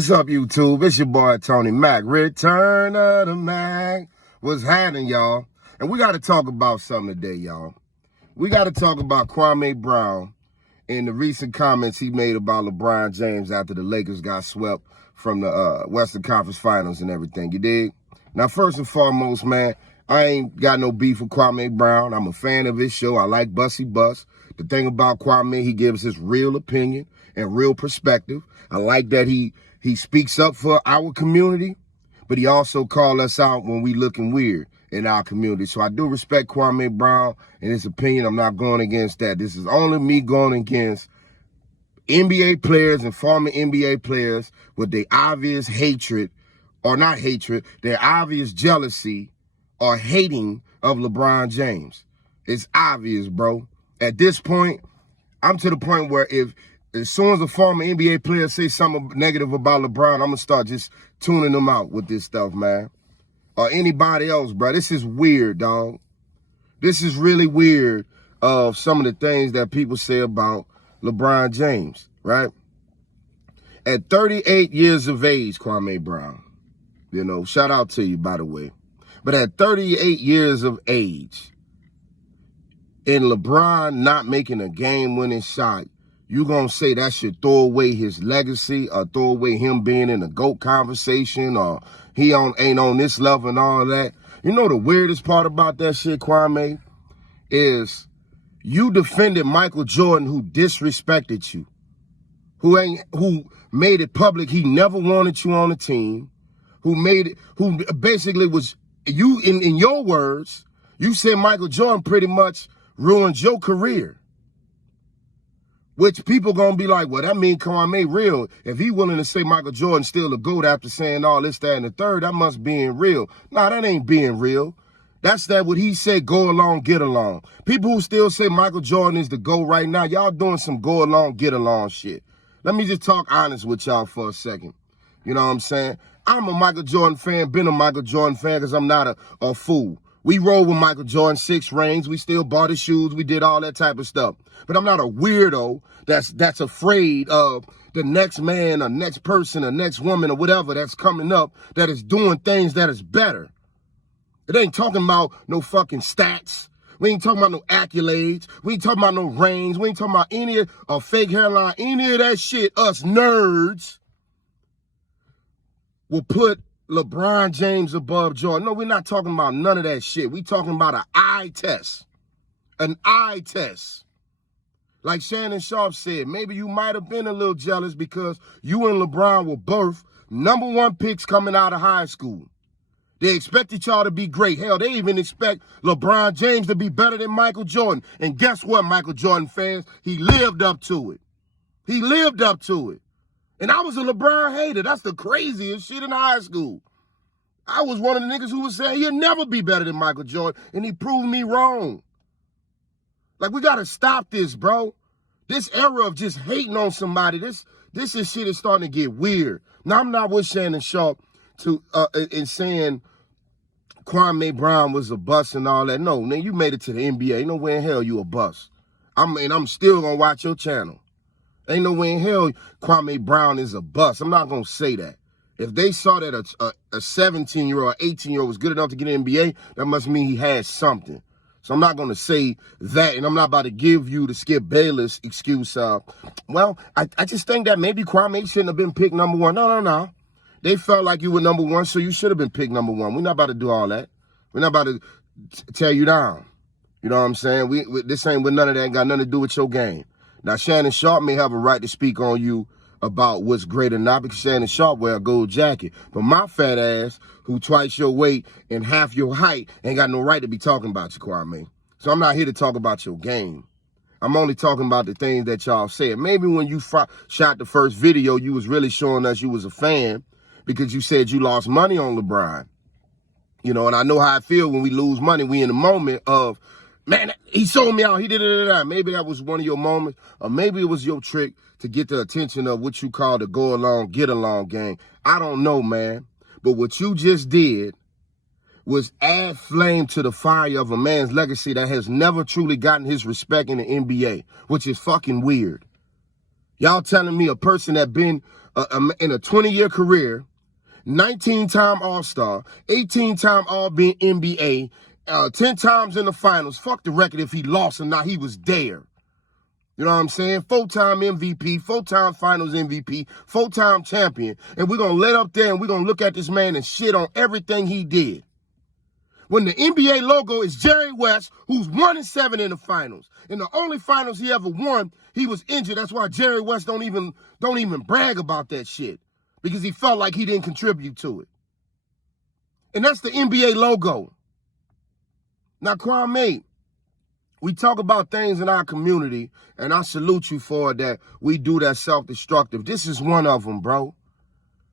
What's up, YouTube? It's your boy, Tony Mac. Return of the Mac. What's happening, y'all? And we got to talk about something today, y'all. We got to talk about Kwame Brown and the recent comments he made about LeBron James after the Lakers got swept from the Western Conference Finals and everything. You dig? Now, first and foremost, man, I ain't got no beef with Kwame Brown. I'm a fan of his show. I like Bussy Bus. The thing about Kwame, he gives his real opinion and real perspective. I like that he speaks up for our community, but he also calls us out when we looking weird in our community. So I do respect Kwame Brown and his opinion. I'm not going against that. This is only me going against NBA players and former NBA players with their obvious hatred, or not hatred, their obvious jealousy or hating of LeBron James. It's obvious, bro. At this point, I'm to the point where as soon as a former NBA player says something negative about LeBron, I'm going to start just tuning them out with this stuff, man. Or anybody else, bro. This is weird, dog. This is really weird of some of the things that people say about LeBron James, right? At 38 years of age, Kwame Brown, you know, shout out to you, by the way. But at 38 years of age, and LeBron not making a game-winning shot, you gonna say that should throw away his legacy or throw away him being in the GOAT conversation or he ain't on this level and all that? You know the weirdest part about that shit, Kwame, is you defended Michael Jordan, who disrespected you, who made it public he never wanted you on the team, who basically was, you in your words, you said Michael Jordan pretty much ruined your career. Which people gonna be like, well, that mean Kwame real. If he willing to say Michael Jordan still a GOAT after saying all this, that, and the third, that must being real. Nah, that ain't being real. That's that what he said, go along, get along. People who still say Michael Jordan is the GOAT right now, y'all doing some go along, get along shit. Let me just talk honest with y'all for a second. You know what I'm saying? I'm a Michael Jordan fan, been a Michael Jordan fan because I'm not a fool. We rolled with Michael Jordan 6 rings. We still bought his shoes. We did all that type of stuff. But I'm not a weirdo that's afraid of the next man or next person or next woman or whatever that's coming up that is doing things that is better. It ain't talking about no fucking stats. We ain't talking about no accolades. We ain't talking about no rings. We ain't talking about any of a fake hairline, any of that shit. Us nerds will put LeBron James above Jordan. No, we're not talking about none of that shit. We talking about an eye test. An eye test. Like Shannon Sharp said, maybe you might have been a little jealous because you and LeBron were both #1 picks coming out of high school. They expected y'all to be great. Hell, they even expect LeBron James to be better than Michael Jordan. And guess what, Michael Jordan fans? He lived up to it. He lived up to it. And I was a LeBron hater. That's the craziest shit in high school. I was one of the niggas who was saying he'll never be better than Michael Jordan, and he proved me wrong. Like, we got to stop this, bro. This era of just hating on somebody, this is shit is starting to get weird. Now, I'm not with Shannon Sharp in saying Kwame Brown was a bust and all that. No, man, you made it to the NBA. Ain't no way in hell you a bust. I'm still going to watch your channel. Ain't no way in hell Kwame Brown is a bust. I'm not going to say that. If they saw that a 17-year-old or 18-year-old was good enough to get in the NBA, that must mean he had something. So I'm not going to say that, and I'm not about to give you the Skip Bayless excuse. Well, I just think that maybe Kwame shouldn't have been picked #1. No. They felt like you were #1, so you should have been picked #1. We're not about to do all that. We're not about to tear you down. You know what I'm saying? This ain't with none of that. Ain't got nothing to do with your game. Now, Shannon Sharp may have a right to speak on you about what's great or not because Shannon Sharp wear a gold jacket. But my fat ass, who twice your weight and half your height, ain't got no right to be talking about you, Kwame. So I'm not here to talk about your game. I'm only talking about the things that y'all said. Maybe when you shot the first video, you was really showing us you was a fan because you said you lost money on LeBron. You know, and I know how I feel when we lose money. We in the moment of, man, he sold me out. He did it. Maybe that was one of your moments, or maybe it was your trick to get the attention of what you call the go along, get along gang. I don't know, man. But what you just did was add flame to the fire of a man's legacy that has never truly gotten his respect in the NBA, which is fucking weird. Y'all telling me a person that been in a 20-year career, 19-time All-Star, 18-time All-NBA, 10 times in the finals. Fuck the record if he lost or not. He was there. You know what I'm saying? 4-time MVP, 4-time finals MVP, 4-time champion. And we're going to let up there and we're going to look at this man and shit on everything he did. When the NBA logo is Jerry West, who's 1-7 in the finals. In the only finals he ever won, he was injured. That's why Jerry West don't even brag about that shit. Because he felt like he didn't contribute to it. And that's the NBA logo. Now, Kwame, we talk about things in our community, and I salute you for it, that we do that self-destructive. This is one of them, bro.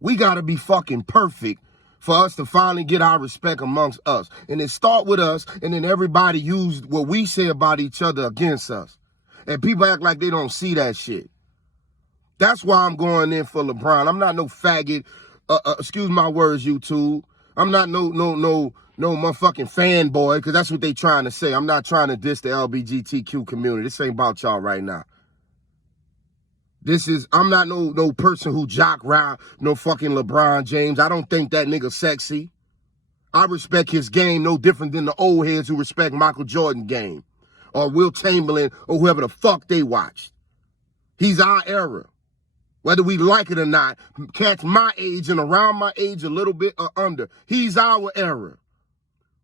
We got to be fucking perfect for us to finally get our respect amongst us. And it start with us, and then everybody use what we say about each other against us. And people act like they don't see that shit. That's why I'm going in for LeBron. I'm not no faggot. Excuse my words, YouTube. I'm not no motherfucking fanboy, because that's what they trying to say. I'm not trying to diss the LGBTQ community. This ain't about y'all right now. I'm not no person who jock around no fucking LeBron James. I don't think that nigga sexy. I respect his game no different than the old heads who respect Michael Jordan game. Or Will Chamberlain or whoever the fuck they watched. He's our era. Whether we like it or not, cats my age and around my age a little bit or under. He's our era.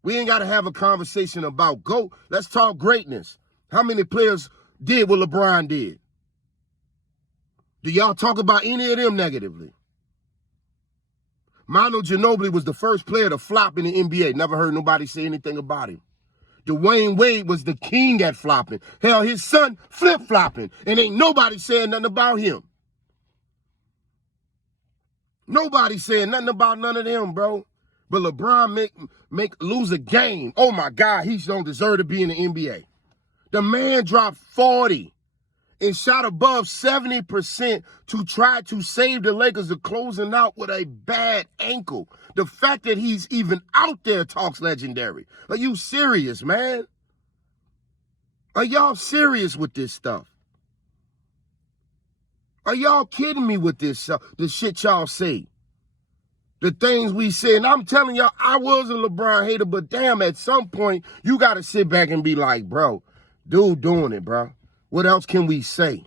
We ain't got to have a conversation about GOAT. Let's talk greatness. How many players did what LeBron did? Do y'all talk about any of them negatively? Manu Ginobili was the first player to flop in the NBA. Never heard nobody say anything about him. Dwayne Wade was the king at flopping. Hell, his son flip-flopping. And ain't nobody saying nothing about him. Nobody saying nothing about none of them, bro. But LeBron lose a game. Oh, my God, he don't deserve to be in the NBA. The man dropped 40 and shot above 70% to try to save the Lakers of closing out with a bad ankle. The fact that he's even out there talks legendary. Are you serious, man? Are y'all serious with this stuff? Are y'all kidding me with this shit y'all say? The things we say, and I'm telling y'all, I was a LeBron hater, but damn, at some point, you got to sit back and be like, bro, dude doing it, bro. What else can we say?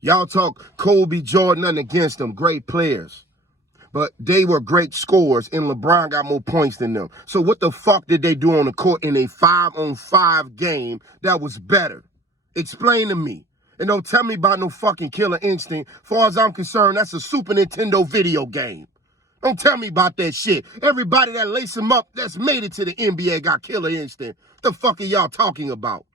Y'all talk Kobe, Jordan, nothing against them, great players. But they were great scorers, and LeBron got more points than them. So what the fuck did they do on the court in a 5-on-5 game that was better? Explain to me. And don't tell me about no fucking Killer Instinct. Far as I'm concerned, that's a Super Nintendo video game. Don't tell me about that shit. Everybody that lace them up that's made it to the NBA got Killer Instinct. The fuck are y'all talking about?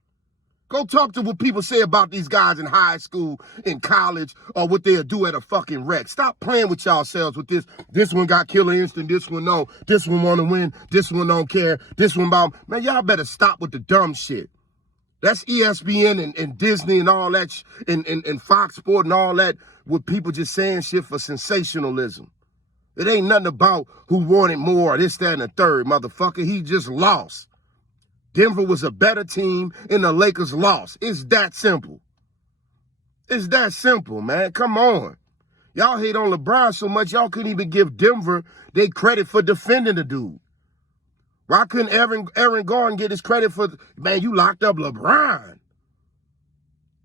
Go talk to what people say about these guys in high school, in college, or what they'll do at a fucking rec. Stop playing with yourselves with this. This one got Killer Instinct, this one no. This one want to win, this one don't care. This one about... Man, y'all better stop with the dumb shit. That's ESPN and Disney and all that, and Fox Sport and all that, with people just saying shit for sensationalism. It ain't nothing about who wanted more, this, that, and the third, motherfucker. He just lost. Denver was a better team and the Lakers lost. It's that simple. It's that simple, man. Come on. Y'all hate on LeBron so much, y'all couldn't even give Denver their credit for defending the dude. Why couldn't Aaron Gordon get his credit for, man, you locked up LeBron.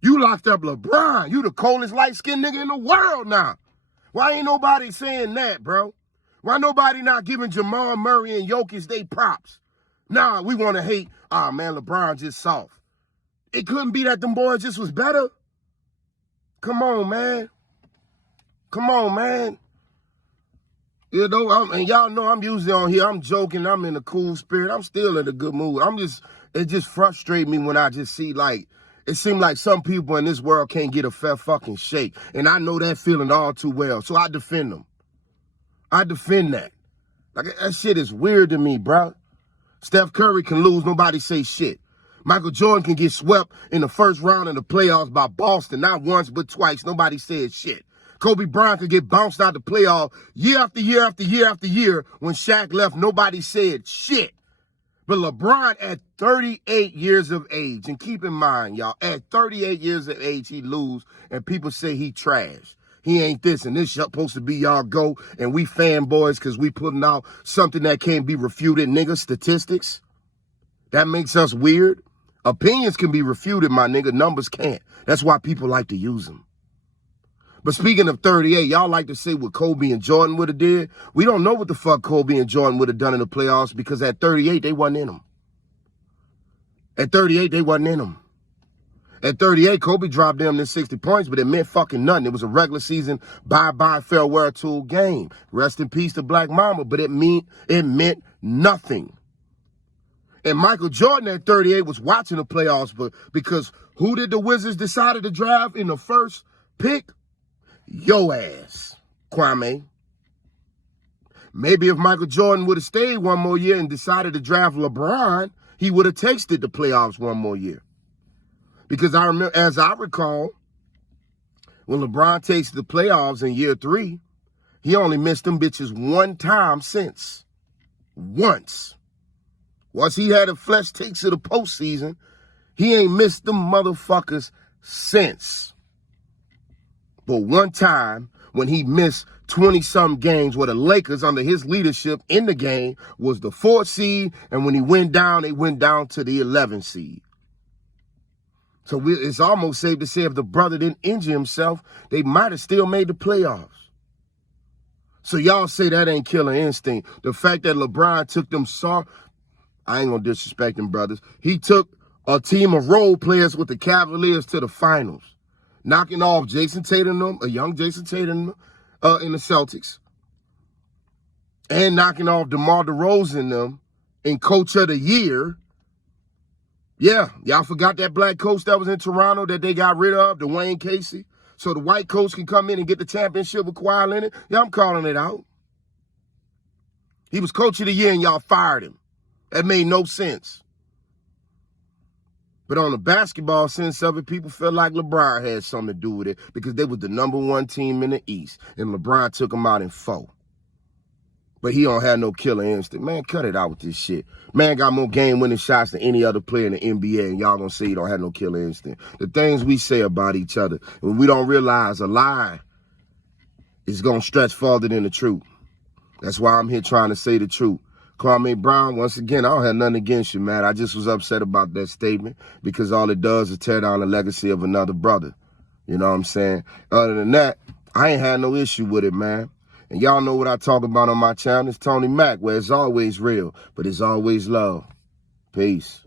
You locked up LeBron. You the coldest light-skinned nigga in the world now. Why ain't nobody saying that, bro? Why nobody not giving Jamal Murray and Jokic they props? Nah, we want to hate, man, LeBron just soft. It couldn't be that them boys just was better. Come on, man. Come on, man. You know, and y'all know I'm usually on here. I'm joking. I'm in a cool spirit. I'm still in a good mood. It just frustrates me when I just see, like, it seems like some people in this world can't get a fair fucking shake. And I know that feeling all too well. So I defend them. I defend that. Like, that shit is weird to me, bro. Steph Curry can lose. Nobody say shit. Michael Jordan can get swept in the first round of the playoffs by Boston. Not once, but twice. Nobody said shit. Kobe Bryant could get bounced out the playoff year after year after year after year. When Shaq left, nobody said shit. But LeBron at 38 years of age, and keep in mind, y'all, at 38 years of age, he lose, and people say he trash. He ain't this, and this supposed to be y'all go, and we fanboys because we putting out something that can't be refuted, nigga, statistics. That makes us weird. Opinions can be refuted, my nigga. Numbers can't. That's why people like to use them. But speaking of 38, y'all like to say what Kobe and Jordan would have did. We don't know what the fuck Kobe and Jordan would have done in the playoffs because at 38, they wasn't in them. At 38, they wasn't in them. At 38, Kobe dropped them to 60 points, but it meant fucking nothing. It was a regular season bye-bye farewell tool game. Rest in peace to Black Mama, but it meant nothing. And Michael Jordan at 38 was watching the playoffs, but because who did the Wizards decide to draft in the first pick? Yo ass, Kwame. Maybe if Michael Jordan would have stayed one more year and decided to draft LeBron, he would have tasted the playoffs one more year. Because I remember, as I recall, when LeBron tasted the playoffs in year 3, he only missed them bitches one time since. Once. Once he had a flesh takes of the postseason, he ain't missed them motherfuckers since. But one time when he missed 20-something games where the Lakers under his leadership in the game was the 4th seed, and when he went down, they went down to the 11th seed. So it's almost safe to say if the brother didn't injure himself, they might have still made the playoffs. So y'all say that ain't killer instinct. The fact that LeBron took them I ain't gonna disrespect them brothers. He took a team of role players with the Cavaliers to the finals, knocking off Jason Tatum, a young Jason Tatum in the Celtics, and knocking off DeMar DeRozan in Coach of the Year. Yeah, y'all forgot that black coach that was in Toronto that they got rid of, Dwayne Casey, so the white coach can come in and get the championship with Kawhi Leonard. Yeah, I'm calling it out. He was Coach of the Year and y'all fired him. That made no sense. But on the basketball sense of it, people felt like LeBron had something to do with it because they was the #1 team in the East, and LeBron took them out in 4. But he don't have no killer instinct. Man, cut it out with this shit. Man got more game-winning shots than any other player in the NBA, and y'all gonna say he don't have no killer instinct. The things we say about each other, when we don't realize a lie is gonna stretch farther than the truth. That's why I'm here trying to say the truth. Kwame Brown, once again, I don't have nothing against you, man. I just was upset about that statement because all it does is tear down the legacy of another brother. You know what I'm saying? Other than that, I ain't had no issue with it, man. And y'all know what I talk about on my channel. It's Tony Mack, where it's always real, but it's always love. Peace.